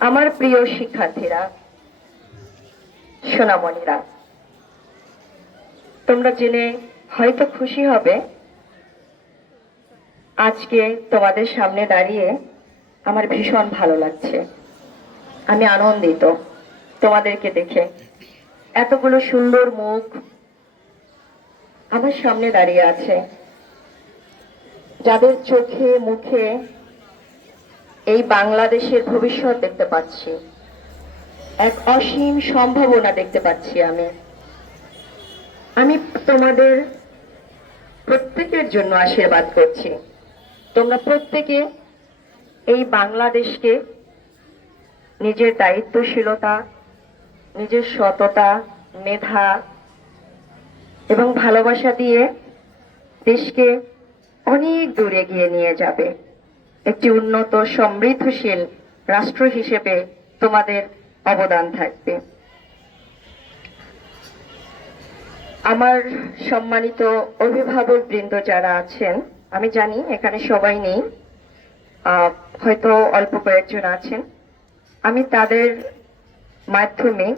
আমার প্রিয় শিক্ষার্থীরা, সোনামণিরা, তোমরা জেনে হয়তো খুশি হবে, আজকে তোমাদের সামনে দাঁড়িয়ে আমার ভীষণ ভালো লাগছে। আমি আনন্দিত তোমাদেরকে দেখে। এতগুলো সুন্দর মুখ আমার সামনে দাঁড়িয়ে আছে, যাদের চোখে মুখে এই বাংলাদেশের ভবিষ্যৎ দেখতে পাচ্ছি, এক অসীম সম্ভাবনা দেখতে পাচ্ছি। আমি তোমাদের প্রত্যেকের জন্য আশীর্বাদ করছি। তোমরা প্রত্যেকে এই বাংলাদেশকে নিজের দায়িত্বশীলতা, নিজের সততা, মেধা এবং ভালোবাসা দিয়ে দেশকে অনেক দূর এগিয়ে নিয়ে যাবে। একটি উন্নত সমৃদ্ধশীল রাষ্ট্র হিসেবে তোমাদের অবদান থাকবে। আমার সম্মানিত অভিভাবক বৃন্দ যারা আছেন, আমি জানি এখানে সবাই নেই, হয়তো অল্প কয়েকজন আছেন। আমি তাদের মাধ্যমে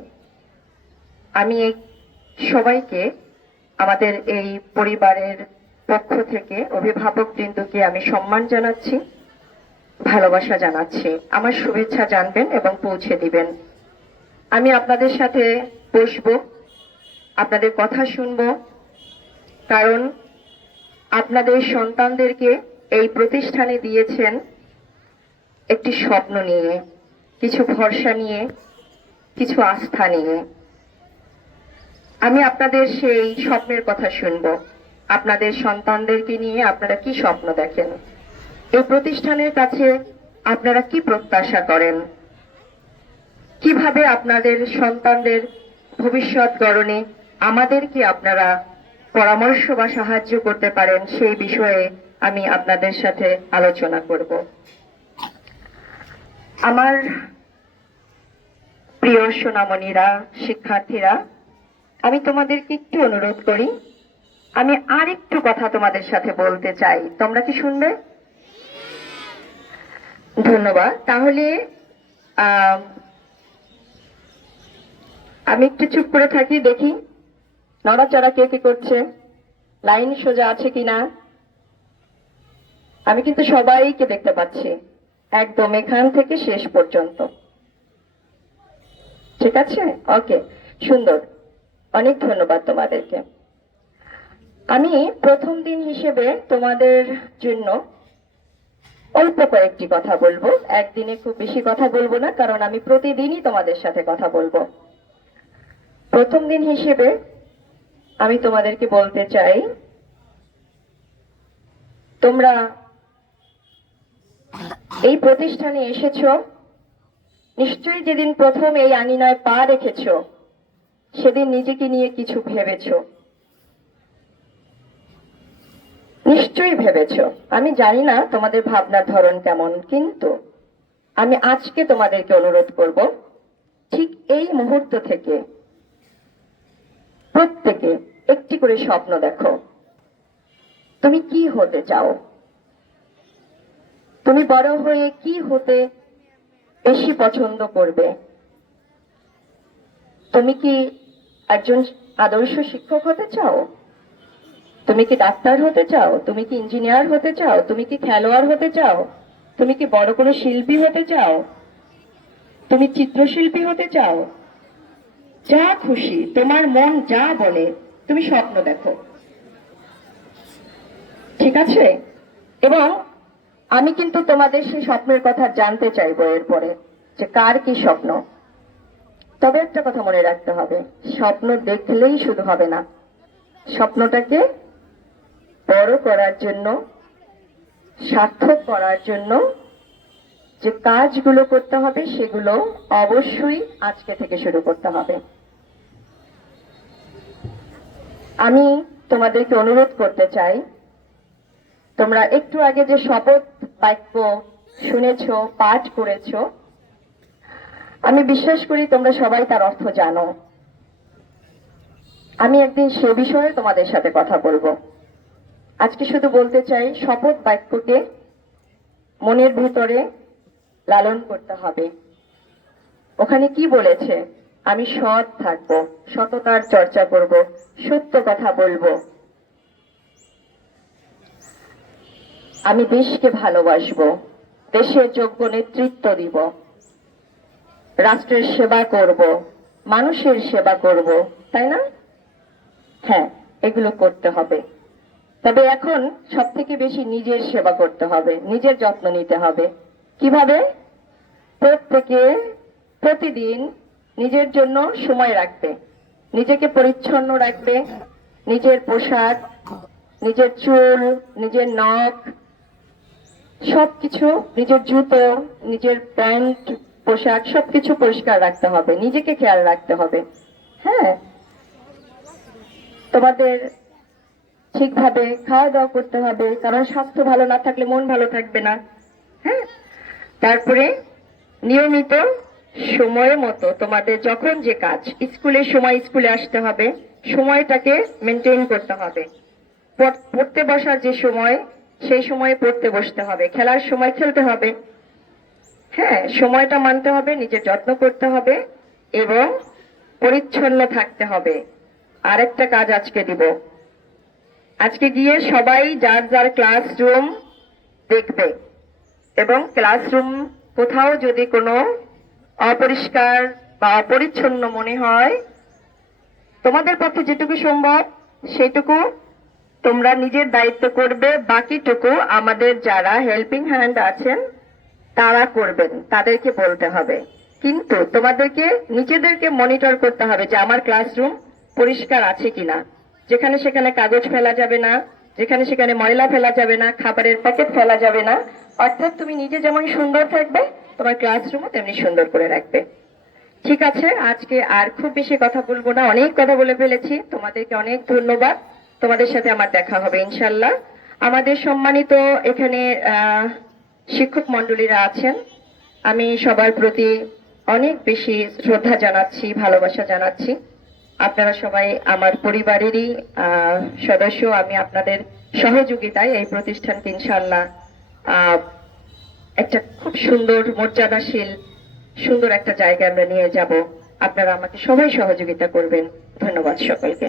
আমি সবাইকে, আমাদের এই পরিবারের পক্ষ থেকে অভিভাবক বৃন্দকে আমি সম্মান জানাচ্ছি, ভালোবাসা জানাচ্ছি। আমার শুভেচ্ছা জানবেন এবং পৌঁছে দিবেন। আমি আপনাদের সাথে বসবো, আপনাদের কথা শুনবো, কারণ আপনাদের সন্তানদেরকে এই প্রতিষ্ঠানে দিয়েছেন একটি স্বপ্ন নিয়ে, কিছু ভরসা নিয়ে, কিছু আস্থা নিয়ে। আমি আপনাদের সেই স্বপ্নের কথা শুনবো। আপনাদের সন্তানদেরকে নিয়ে আপনারা কি স্বপ্ন দেখেন? এই প্রতিষ্ঠানের কাছে আপনারা কি প্রত্যাশা করেন? কিভাবে আপনাদের সন্তানদের ভবিষ্যৎ গড়নে আমাদেরকে আপনারা পরামর্শ বা সাহায্য করতে পারেন, সেই বিষয়ে আমি আপনাদের সাথে আলোচনা করব। আমার প্রিয় সোনামণিরা, শিক্ষার্থীরা, আমি তোমাদেরকে একটু অনুরোধ করি, আমি আরেকটু কথা তোমাদের সাথে বলতে চাই। তোমরা কি শুনবে? ধন্যবাদ। তাহলে আমি একটু চুপ করে থাকি, দেখি নড়াচড়া কে কে করছে, লাইন সোজা আছে কিনা। আমি কিন্তু সবাইকে দেখতে পাচ্ছি, একদম এখান থেকে শেষ পর্যন্ত। ঠিক আছে, ওকে, সুন্দর, অনেক ধন্যবাদ তোমাদেরকে। আমি প্রথম দিন হিসেবে তোমাদের জন্য অল্প কয়েকটি কথা বলবো। একদিনে খুব বেশি কথা বলবো না, কারণ আমি প্রতিদিনই তোমাদের সাথে কথা বলবো। প্রথম দিন হিসেবে আমি তোমাদেরকে বলতে চাই, তোমরা এই প্রতিষ্ঠানে এসেছো, নিশ্চয়ই যেদিন প্রথম এই আঙিনায় পা রেখেছো সেদিন নিজেকে নিয়ে কিছু ভেবেছো, নিশ্চয়ই ভেবেছো। আমি জানি না তোমাদের ভাবনার ধরন কেমন, কিন্তু আমি আজকে তোমাদেরকে অনুরোধ করব, ঠিক এই মুহূর্ত থেকে প্রত্যেকে একটি করে স্বপ্ন দেখো। তুমি কি হতে চাও? তুমি বড় হয়ে কি হতে বেশি পছন্দ করবে? তুমি কি একজন আদর্শ শিক্ষক হতে চাও? তুমি কি ডাক্তার হতে চাও? তুমি কি ইঞ্জিনিয়ার হতে চাও? তুমি কি খেলোয়াড় হতে চাও? তুমি কি বড় কোনো শিল্পী হতে চাও? তুমি চিত্রশিল্পী হতে চাও? যা খুশি, তোমার মন যা বলে তুমি স্বপ্ন দেখো, ঠিক আছে? এবং আমি কিন্তু তোমাদের সেই স্বপ্নের কথা জানতে চাইবো এরপরে, যে কার কি স্বপ্ন। তবে একটা কথা মনে রাখতে হবে, স্বপ্ন দেখলেই শুধু হবে না, স্বপ্নটাকে বড় করার জন্য, সার্থক করার জন্য যে কাজগুলো করতে হবে সেগুলো অবশ্যই আজকে থেকে শুরু করতে হবে। আমি তোমাদেরকে অনুরোধ করতে চাই, তোমরা একটু আগে যে শপথ বাক্য শুনেছো, পাঠ করেছো, আমি বিশ্বাস করি তোমরা সবাই তার অর্থ জানো। আমি একদিন সে বিষয়ে তোমাদের সাথে কথা বলবো। আজকে শুধু বলতে চাই, শপথ বাক্যকে মনের ভিতরে লালন করতে হবে, ওখানে কি বলেছে? আমি সৎ থাকবো, সততার চর্চা করব, সত্য কথা বলবো, আমি দেশকে ভালোবাসবো, দেশের যোগ্য নেতৃত্ব দিব, রাষ্ট্রের সেবা করব, মানুষের সেবা করব, তাই না? হ্যাঁ, এগুলো করতে হবে। তবে এখন সব থেকে বেশি নিজের সেবা করতে হবে, নিজের যত্ন নিতে হবে। কিভাবে? প্রত্যেকে প্রতিদিন নিজের জন্য সময় রাখবে, নিজেকে পরিচ্ছন্ন রাখবে, নিজের পোশাক, নিজের চুল, নিজের নখ, সবকিছু, নিজের জুতো, নিজের প্যান্ট, পোশাক সবকিছু পরিষ্কার রাখতে হবে, নিজেকে খেয়াল রাখতে হবে। হ্যাঁ, তোমাদের ঠিকভাবে খাওয়া দাওয়া করতে হবে, কারণ স্বাস্থ্য ভালো না থাকলে মন ভালো থাকবে না। হ্যাঁ, তারপরে নিয়মিত সময় মতো তোমাদের যখন যে কাজ, স্কুলের সময় স্কুলে আসতে হবে, সময়টাকে মেনটেন করতে হবে। পড়তে বসার যে সময়, সেই সময়ে পড়তে বসতে হবে, খেলার সময় খেলতে হবে। হ্যাঁ, সময়টা মানতে হবে, নিজের যত্ন করতে হবে এবং পরিচ্ছন্ন থাকতে হবে। আরেকটা কাজ আজকে দিব, আজকে গিয়ে সবাই যার যার ক্লাসরুম দেখবে এবং ক্লাসরুম কোথাও যদি কোনো অপরিষ্কার বা অপরিচ্ছন্ন মনে হয়, তোমাদের পক্ষে যেটুকু সম্ভব সেটুকু তোমরা নিজের দায়িত্ব করবে, বাকিটুকু আমাদের যারা হেল্পিং হ্যান্ড আছেন তারা করবেন, তাদেরকে বলতে হবে। কিন্তু তোমাদেরকে নিজেদেরকে মনিটর করতে হবে যে আমার ক্লাসরুম পরিষ্কার আছে কিনা, যেখানে সেখানে কাগজ ফেলা যাবে না, যেখানে সেখানে ময়লা ফেলা যাবে না, খাবারের প্যাকেট ফেলা যাবে না। অর্থাৎ তুমি নিজে যেমন সুন্দর থাকবে, তোমার ক্লাসরুমও তেমনি সুন্দর করে রাখবে। ঠিক আছে, আজকে আর খুব বেশি কথা বলবো না, অনেক কথা বলে ফেলেছি। তোমাদেরকে অনেক ধন্যবাদ। তোমাদের সাথে আমার দেখা হবে ইনশাল্লাহ। আমাদের সম্মানিত এখানে শিক্ষক মন্ডলীরা আছেন, আমি সবার প্রতি অনেক বেশি শ্রদ্ধা জানাচ্ছি, ভালোবাসা জানাচ্ছি। আপনারা সবাই আমার পরিবারেরই সদস্য। আমি আপনাদের সহযোগিতায় এই প্রতিষ্ঠানকে ইনশাল্লাহ একটা খুব সুন্দর মর্যাদাশীল সুন্দর একটা জায়গায় আমরা নিয়ে যাব। আপনারা আমাকে সবাই সহযোগিতা করবেন। ধন্যবাদ সকলকে।